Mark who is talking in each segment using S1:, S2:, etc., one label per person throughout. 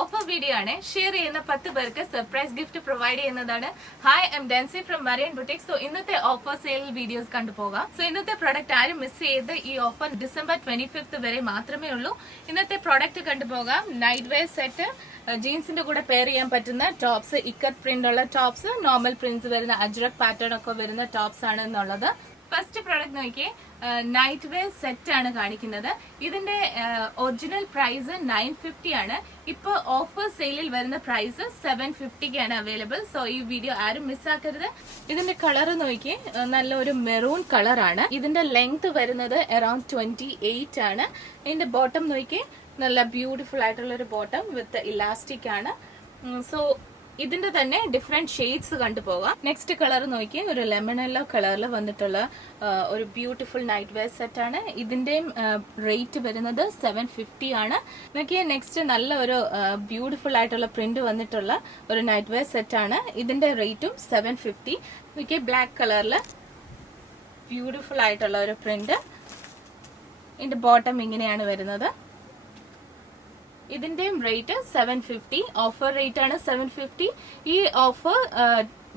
S1: Offer video ആണ്. Share ചെയ്യുന്ന പത്ത് പേർക്ക് സർപ്രൈസ് ഗിഫ്റ്റ് പ്രൊവൈഡ് ചെയ്യുന്നതാണ്. Hi I'm Densy from Marian boutique so ഇന്നത്തെ ഓഫർ സെയിൽ വീഡിയോസ് കണ്ടുപോകാം സോ ഇന്നത്തെ പ്രോഡക്റ്റ് ആരും മിസ് ചെയ്ത് ഈ ഓഫർ ഡിസംബർ ട്വന്റി ഫിഫ്ത് വരെ മാത്രമേ ഉള്ളൂ. ഇന്നത്തെ പ്രോഡക്റ്റ് കണ്ടുപോകാം നൈറ്റ് വെയർ സെറ്റ് ജീൻസിന്റെ കൂടെ പെയർ ചെയ്യാൻ പറ്റുന്ന ടോപ്സ് ഇക്കർ പ്രിന്റ് ഉള്ള ടോപ്സ് നോർമൽ പ്രിന്റ്സ് വരുന്ന അജ്രക് പാറ്റേൺ ഒക്കെ വരുന്ന ടോപ്സ് ആണ് എന്നുള്ളത്. ഫസ്റ്റ് പ്രോഡക്റ്റ് നോക്കിയേ. നൈറ്റ് വെയർ സെറ്റ് ആണ് കാണിക്കുന്നത്. ഇതിന്റെ ഒറിജിനൽ പ്രൈസ് നയൻ ഫിഫ്റ്റി ആണ്. ഇപ്പൊ ഓഫർ സെയിലിൽ വരുന്ന പ്രൈസ് സെവൻ ഫിഫ്റ്റിക്കാണ് അവൈലബിൾ സോ ഈ വീഡിയോ ആരും മിസ്സാക്കരുത് ഇതിന്റെ കളർ നോക്കി നല്ല ഒരു മെറൂൺ കളറാണ് ഇതിന്റെ ലെങ്ത് വരുന്നത് അറൌണ്ട് ട്വന്റി എയ്റ്റ് ആണ്. ഇതിന്റെ ബോട്ടം നോക്കി നല്ല ബ്യൂട്ടിഫുൾ ആയിട്ടുള്ള ഒരു ബോട്ടം വിത്ത് ഇലാസ്റ്റിക് ആണ് സോ ഇതിന്റെ തന്നെ ഡിഫറെന്റ് ഷെയ്ഡ്സ് കണ്ടുപോകാം നെക്സ്റ്റ് കളർ നോക്കി ഒരു ലെമൺ യെല്ലോ കളറിൽ വന്നിട്ടുള്ള ഒരു ബ്യൂട്ടിഫുൾ നൈറ്റ് വെയർ സെറ്റ് ആണ്. ഇതിന്റെയും റേറ്റ് വരുന്നത് സെവൻ ഫിഫ്റ്റി ആണ്. നോക്കിയ നെക്സ്റ്റ് നല്ല ഒരു ബ്യൂട്ടിഫുൾ ആയിട്ടുള്ള പ്രിന്റ് വന്നിട്ടുള്ള ഒരു നൈറ്റ് വെയർ സെറ്റ് ആണ്. ഇതിന്റെ റേറ്റും സെവൻ ഫിഫ്റ്റി നോക്കിയ ബ്ലാക്ക് കളറിൽ ബ്യൂട്ടിഫുൾ ആയിട്ടുള്ള ഒരു പ്രിന്റ് ഇതിന്റെ ബോട്ടം ഇങ്ങനെയാണ് വരുന്നത്. ഇതിന്റെയും rate seven fifty offer rate ആണ് സെവൻ ഫിഫ്റ്റി ഈ ഓഫർ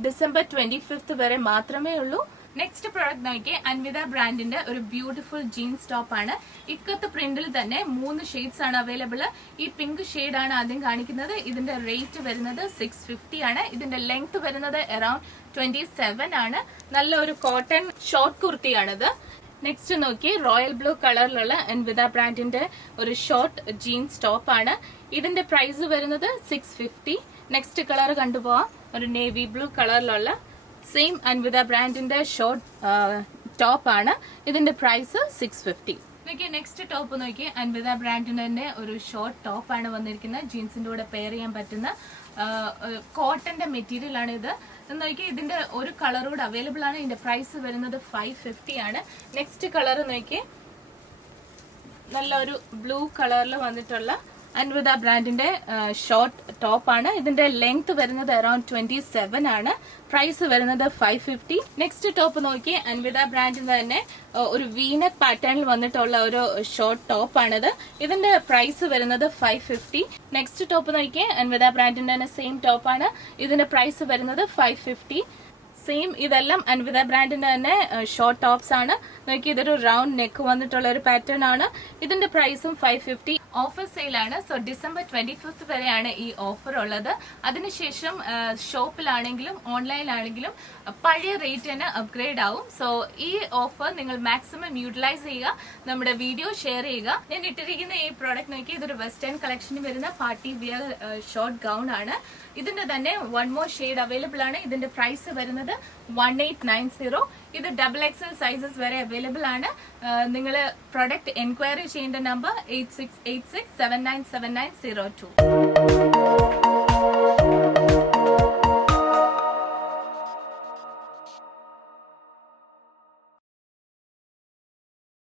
S1: ഡിസംബർ ട്വന്റി ഫിഫ്ത് വരെ മാത്രമേ ഉള്ളൂ. നെക്സ്റ്റ് പ്രോഡക്റ്റ് നോക്കി അൻവിത ബ്രാൻഡിന്റെ ഒരു ബ്യൂട്ടിഫുൾ ജീൻസ് ടോപ്പ് ആണ്. ഇക്കത്ത് പ്രിന്റിൽ തന്നെ മൂന്ന് ഷെയ്ഡ്സ് ആണ് അവൈലബിൾ ഈ പിങ്ക് ഷെയ്ഡ് ആണ് ആദ്യം കാണിക്കുന്നത്. ഇതിന്റെ റേറ്റ് വരുന്നത് സിക്സ് ഫിഫ്റ്റി ആണ്. ഇതിന്റെ ലെങ്ത് വരുന്നത് അറൌണ്ട് ട്വന്റി സെവൻ ആണ്. നല്ല ഒരു കോട്ടൺ ഷോർട്ട് കുർത്തിയാണിത് നെക്സ്റ്റ് നോക്കി റോയൽ ബ്ലൂ കളറിലുള്ള അൻവിത ബ്രാൻഡിന്റെ ഒരു ഷോർട്ട് ജീൻസ് ടോപ്പ് ആണ്. ഇതിന്റെ പ്രൈസ് വരുന്നത് സിക്സ് ഫിഫ്റ്റി നെക്സ്റ്റ് കളർ കണ്ടുപോവാം. ഒരു നേവി ബ്ലൂ കളറിലുള്ള സെയിം അൻവിത ബ്രാൻഡിന്റെ ഷോർട്ട് ടോപ്പ് ആണ്. ഇതിന്റെ പ്രൈസ് സിക്സ് ഫിഫ്റ്റി നോക്കിയ നെക്സ്റ്റ് ടോപ്പ് നോക്കി അൻവിത ബ്രാൻഡിന്റെ ഒരു ഷോർട്ട് ടോപ്പ് ആണ് വന്നിരിക്കുന്നത്. ജീൻസിന്റെ കൂടെ പെയർ ചെയ്യാൻ പറ്റുന്ന കോട്ടന്റെ മെറ്റീരിയൽ ആണ് ഇത്. നോക്കി ഇതിന്റെ ഒരു കളർ കൂടെ അവൈലബിൾ ആണ്. ഇതിന്റെ പ്രൈസ് വരുന്നത് ഫൈവ് ഫിഫ്റ്റി ആണ്. നെക്സ്റ്റ് കളർ നോക്കി നല്ല ഒരു ബ്ലൂ കളറിൽ വന്നിട്ടുള്ള അൻവിത ബ്രാൻഡിന്റെ ഷോർട്ട് ടോപ്പ് ആണ് ഇതിന്റെ ലെങ്ത് വരുന്നത് അറൌണ്ട് ട്വന്റി സെവൻ ആണ്. പ്രൈസ് വരുന്നത് ഫൈവ് ഫിഫ്റ്റി നെക്സ്റ്റ് ടോപ്പ് നോക്കി അൻവിത ബ്രാൻഡിൽ തന്നെ ഒരു വീനക് പാറ്റേണിൽ വന്നിട്ടുള്ള ഒരു ഷോർട്ട് ടോപ്പ് ആണിത് ഇതിന്റെ പ്രൈസ് വരുന്നത് ഫൈവ് ഫിഫ്റ്റി നെക്സ്റ്റ് ടോപ്പ് നോക്കി അൻവിത ബ്രാൻഡിന്റെ തന്നെ സെയിം ടോപ്പ് ആണ്. ഇതിന്റെ പ്രൈസ് വരുന്നത് ഫൈവ് ഫിഫ്റ്റി സെയിം ഇതെല്ലാം അൻവിത ബ്രാൻഡിന്റെ തന്നെ ഷോർട്ട് ടോപ്സ് ആണ്. നോക്കി ഇതൊരു റൗണ്ട് നെക്ക് വന്നിട്ടുള്ള ഒരു പാറ്റേൺ ആണ്. ഇതിന്റെ പ്രൈസും ഫൈവ് ഫിഫ്റ്റി ഓഫർ സെയിലാണ്. സോ ഡിസംബർ ട്വന്റി ഫിഫ്ത് വരെയാണ് ഈ ഓഫർ ഉള്ളത്. അതിനുശേഷം ഷോപ്പിലാണെങ്കിലും ഓൺലൈനിലാണെങ്കിലും പഴയ റേറ്റ് തന്നെ അപ്ഗ്രേഡ് ആവും. സോ ഈ ഓഫർ നിങ്ങൾ മാക്സിമം യൂട്ടിലൈസ് ചെയ്യുക നമ്മുടെ വീഡിയോ ഷെയർ ചെയ്യുക. ഞാൻ ഇട്ടിരിക്കുന്ന ഈ പ്രോഡക്റ്റ് നോക്കി ഇതൊരു വെസ്റ്റേൺ കളക്ഷനിൽ വരുന്ന പാർട്ടി വിയർ ഷോർട്ട് ഗൗൺ ആണ്. ഇതിന്റെ തന്നെ വൺ മോർ ഷെയ്ഡ് അവൈലബിൾ ആണ്. ഇതിന്റെ പ്രൈസ് വരുന്നത് വൺ എയ്റ്റ് നയൻ സീറോ ഇത് ഡബിൾ എക്സൽ സൈസസ് വരെ അവൈലബിൾ ആണ്. നിങ്ങൾ പ്രൊഡക്റ്റ് എൻക്വയറി ചെയ്യേണ്ട number eight six eight six seven nine seven nine zero two